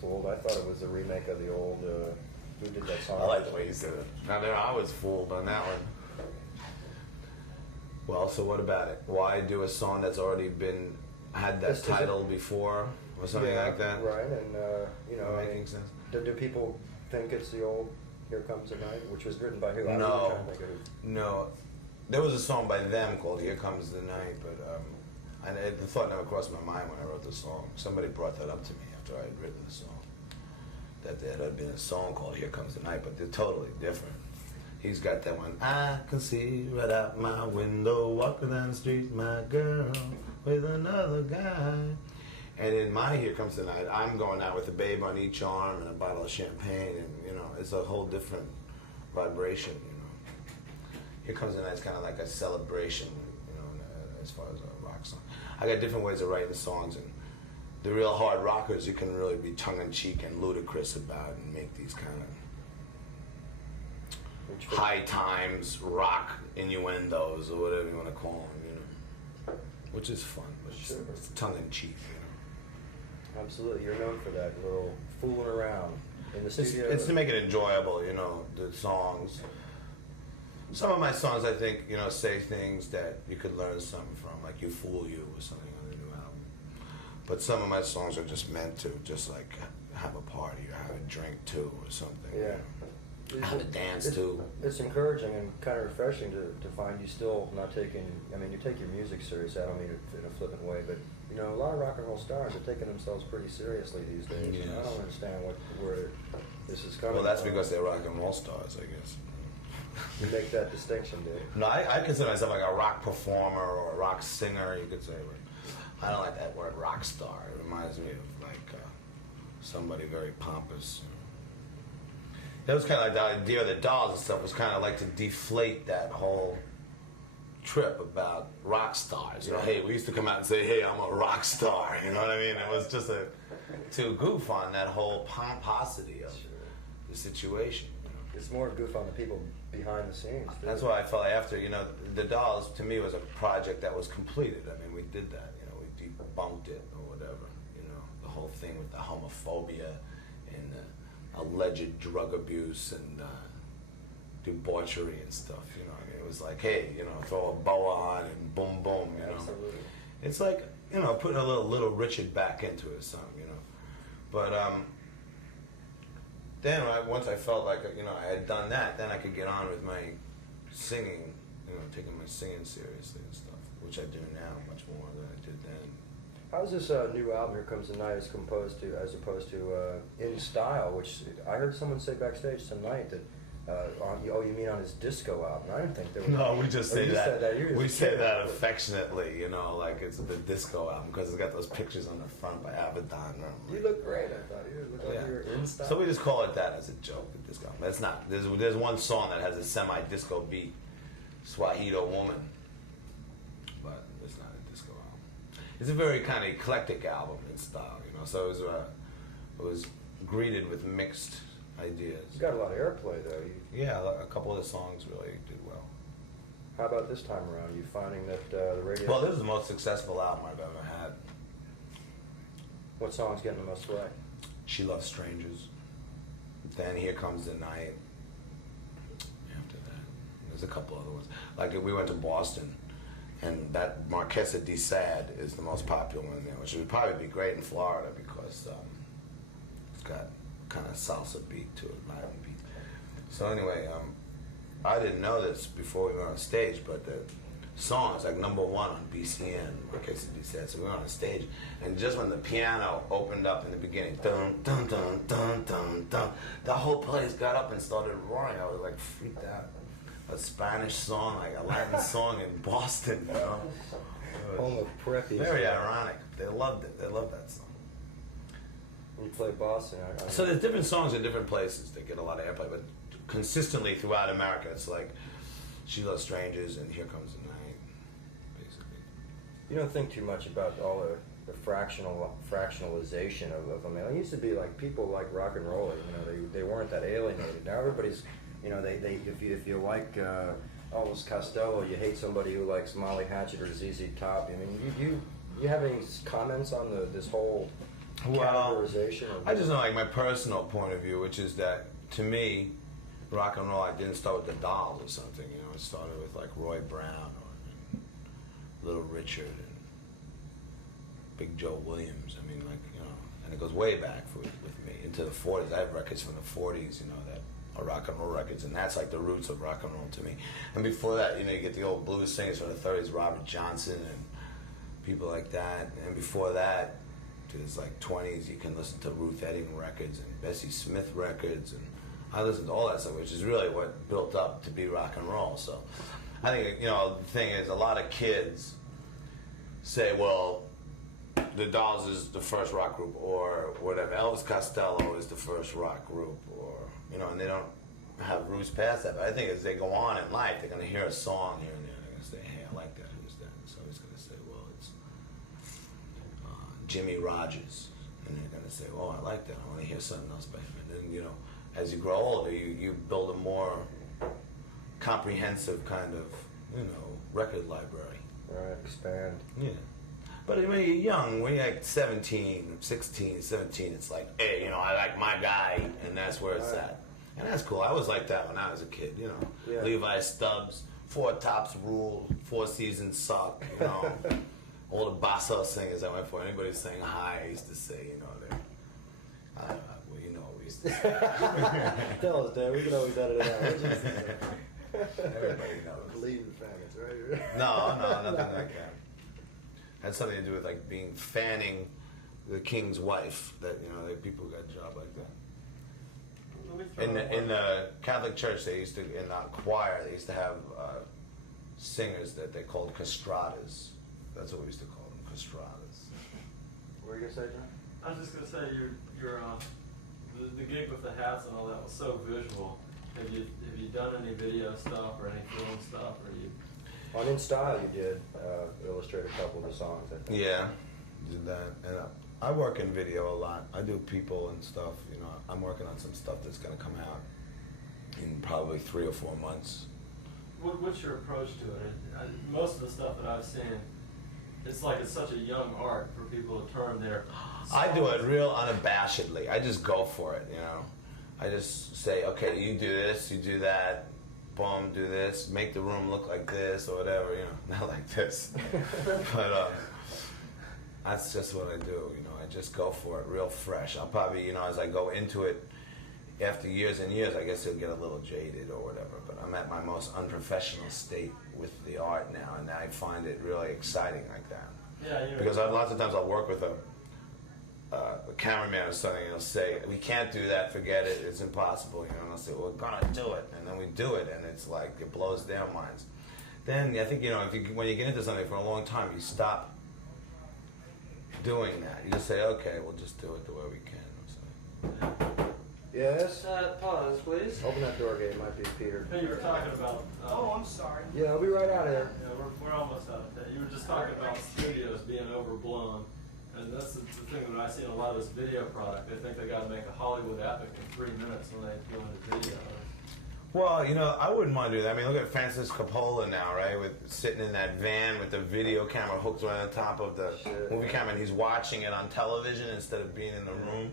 Fooled. I thought it was a remake of the old. Who did that song? I like the way you said it. Now there, I was fooled on that one. Well, so what about it? Why do a song that's already been had that title before or something like that? Right, and you know, making sense. Do people think it's the old "Here Comes the Night," which was written by who? No. There was a song by them called "Here Comes the Night," but and the thought never crossed my mind when I wrote the song. Somebody brought that up to me after I had written the song. That there had been a song called "Here Comes the Night," but they're totally different. He's got that one. I can see right out my window, walking down the street, my girl with another guy. And in my "Here Comes the Night," I'm going out with a babe on each arm and a bottle of champagne, and you know, it's a whole different vibration. You know, "Here Comes the Night" is kind of like a celebration. You know, as far as a rock song, I got different ways of writing songs, and the real hard rockers, you can really be tongue-in-cheek and ludicrous about and make these kind of high times, rock innuendos, or whatever you want to call them, you know, which is fun, but it's tongue-in-cheek, you know. Absolutely, you're known for that little fooling around in the studio. It's to make it enjoyable, you know, the songs. Some of my songs, I think, you know, say things that you could learn something from, like "You Fool You" or something on the new album. But some of my songs are just meant to, just like have a party or have a drink too or something. Yeah. You know? Have a dance too. It's encouraging and kind of refreshing to find you still not taking. I mean, you take your music seriously. I don't mean it in a flippant way, but you know, a lot of rock and roll stars are taking themselves pretty seriously these days. Yes. And I don't understand where this is coming. Well, that's from. because they're rock and roll stars, I guess. You make that distinction, Dave. No, I consider myself like a rock performer or a rock singer, you could say. But I don't like that word rock star. It reminds me of like somebody very pompous. It was kind of like the idea of the dolls and stuff was kind of like to deflate that whole trip about rock stars. You know, hey, we used to come out and say, hey, I'm a rock star. You know what I mean? It was just to goof on that whole pomposity of the situation. It's more goof on the people behind the scenes. That's why I felt after, you know, the Dolls to me was a project that was completed. I mean, we did that, you know, we debunked it or whatever, you know, the whole thing with the homophobia and alleged drug abuse and debauchery and stuff, you know. I mean, it was like, hey, you know, throw a boa on and boom, boom, you know. Absolutely. It's like, you know, putting a little Richard back into it or something, you know. But then once I felt like, you know, I had done that, then I could get on with my singing, you know, taking my singing seriously and stuff, which I do now much more than I did then. How's this new album, Here Comes the Night, as opposed to In Style, which I heard someone say backstage tonight that, you mean on his disco album? I didn't think there was... No, we just say that. We say that but... affectionately, you know, like it's the disco album, because it's got those pictures on the front by Abaddon. You look great, I thought. You look like you were in style. So we just call it that as a joke, the disco album. It's not. There's one song that has a semi-disco beat, Swahito Woman, but it's not a disco album. It's a very kind of eclectic album in style, you know, so it was greeted with mixed ideas. You got a lot of airplay, though. Yeah, a couple of the songs really did well. How about this time around? You finding that the radio... Well, this is the most successful album I've ever had. What song's getting the most play? She Loves Strangers. Then Here Comes the Night. After that, there's a couple other ones. Like we went to Boston, and that Marquesa de Sade is the most popular one there, which would probably be great in Florida because it's got kind of salsa beat to it, Latin beat. So anyway, I didn't know this before we went on stage, but the song is like #1 on BCN, Marquesa de Sade. So we went on stage, and just when the piano opened up in the beginning, dun dun dun dun dun dun, the whole place got up and started roaring. I was like freaked out. A Spanish song, like a Latin song in Boston, you know. Home of Preppy. Very ironic. They loved it. They loved that song. You play Boston. So there's different songs in different places that get a lot of airplay, but consistently throughout America, it's like She Loves Strangers and Here Comes the Night, basically. You don't think too much about all the fractionalization of them. It used to be like people like rock and roll. You know, they weren't that alienated. Now everybody's, you know, if you like Elvis Costello, you hate somebody who likes Molly Hatchet or ZZ Top. I mean, you have any comments on this whole Well, categorization? Of I just know like my personal point of view, which is that to me, rock and roll, I didn't start with the Dolls or something. You know, it started with like Roy Brown or Little Richard and Big Joe Williams. I mean, like, you know, and it goes way back with me into the 40s. I have records from the 40s, you know, that are rock and roll records, and that's like the roots of rock and roll to me. And before that, you know, you get the old blues singers from the 30s, Robert Johnson and people like that. And before that, there's like 20s, you can listen to Ruth Etting records and Bessie Smith records, and I listened to all that stuff, which is really what built up to be rock and roll. So I think, you know, the thing is, a lot of kids say, well, the Dolls is the first rock group, or whatever, Elvis Costello is the first rock group, or, you know, and they don't have roots past that. But I think as they go on in life, they're going to hear a song here and there, they're going to say, hey, I like that, who's that? So he's going to say, well, it's Jimmy Rogers. And they're going to say, oh, I like that, I want to hear something else by him. And then, you know, as you grow older, you build a more comprehensive kind of, you know, record library. Right, expand. Yeah. But when you're young, when you're like 17, 16, 17, it's like, hey, you know, I like my guy, and that's where it's at. And that's cool. I was like that when I was a kid, you know. Yeah. Levi Stubbs, Four Tops rule, Four Seasons suck, you know. All the bossa singers I went for, anybody saying hi, I used to say, you know, well, you know what we used to say. Tell us, Dan. We can always edit it out. Everybody knows. Bleeding faggots, right? No, nothing like that. Had something to do with like being fanning the king's wife. That, you know, people got a job like that. In the Catholic Church, they used to, in the choir, they used to have singers that they called castratas. That's what we used to call them, castratas. What were you gonna say, John? I was just gonna say your the gig with the hats and all that was so visual. Have you done any video stuff or any film stuff, or you? On In Style, you did illustrate a couple of the songs, I think. Yeah, did that. And I work in video a lot. I do people and stuff. You know, I'm working on some stuff that's going to come out in probably 3 or 4 months. What's your approach to it? Most of the stuff that I've seen, it's like it's such a young art for people to turn their. I do it real unabashedly. I just go for it, you know. I just say, okay, you do this, you do that. Boom, do this, make the room look like this or whatever, you know, not like this. But that's just what I do, you know, I just go for it real fresh. I'll probably, you know, as I go into it, after years and years, I guess it'll get a little jaded or whatever, but I'm at my most unprofessional state with the art now, and I find it really exciting like that. Yeah, because lots of times I'll work with a cameraman or something, and he'll say, we can't do that, forget it, it's impossible, you know, and I'll say, well, we're gonna do it, and then we do it, and it's like, it blows their minds. Then I think, you know, when you get into something for a long time, you stop doing that. You just say, okay, we'll just do it the way we can. Yes? Pause, please. Open that door, Gabe. It might be Peter. Hey, you were talking about. I'm sorry. Yeah, I'll be right out of here. Yeah, we're almost out of time. You were just talking about studios being overblown. And that's the thing that I see in a lot of this video product. They think they got to make a Hollywood epic in 3 minutes when they go into video. Well, you know, I wouldn't mind doing that. I mean, look at Francis Coppola now, right? With sitting in that van with the video camera hooked right on top of the movie camera, and he's watching it on television instead of being in the room.